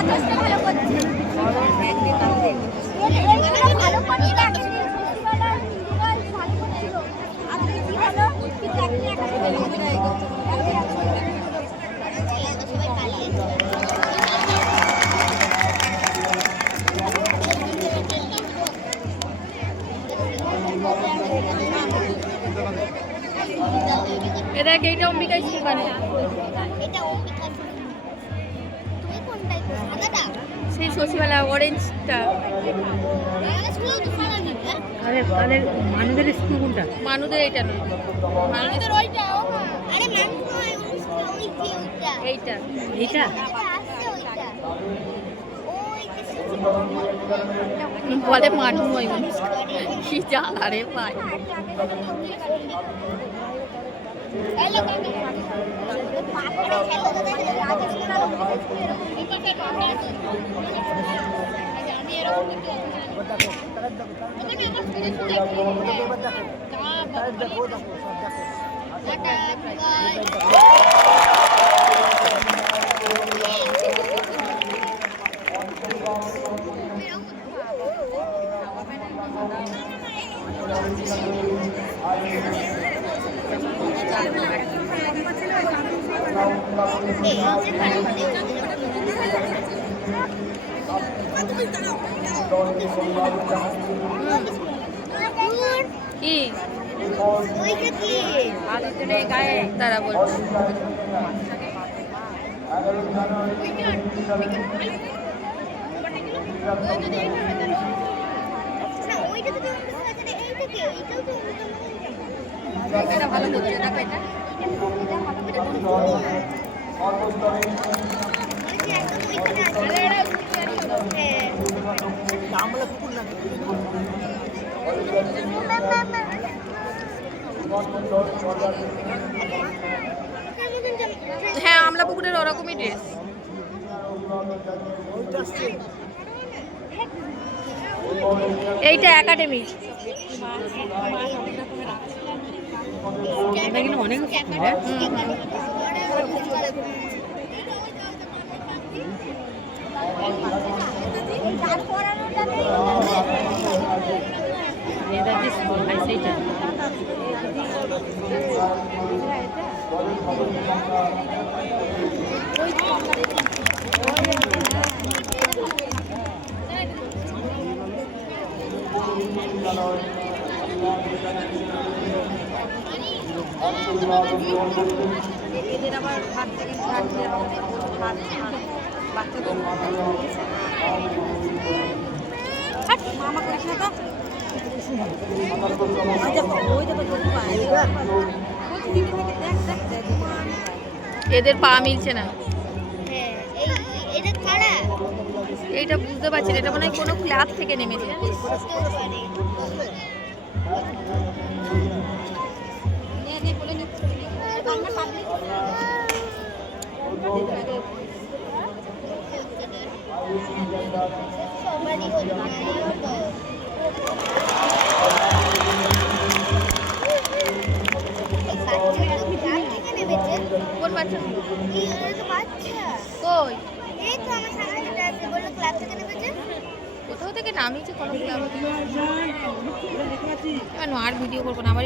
যথেষ্ট ভালো করছে। ভালো করছে এটা এইটা অম্বিকা স্কুল বানিয়ে সেই শশীবালা অরেঞ্জটা। আরে কাদের মানুষের স্কুল কোনটা? মানুষের এইটা নয়, মানুষের ওইটা। আরে মানুষ নয়, ওই যে ওইটা। এইটা এইটা বলে মানুষ নয়, কি জ্বালা রে ভাই। কি তারা বলছে এটা ভালো করছে না এটা হ্যাঁ আমলা পুকুরের ওরকমই ড্রেস। এইটা একাডেমি। এটা কিন্তু অনেক নেতাজি স্কুল হাই সেইটা এদের আবার ভাত থেকে ভাত দিয়ে ভাত বাচ্চাদের মামা করিস না তো এদের পা মিলছে না। এইটা বুঝতে পারছি না, এটা মনে হয় কোনো ক্লাস থেকে নেমেছে জানিস। কোন বাচ্চা? কই কোথাও থেকে নামিয়েছে কোনো ক্লাব। আর ভিডিও করবো না আমার।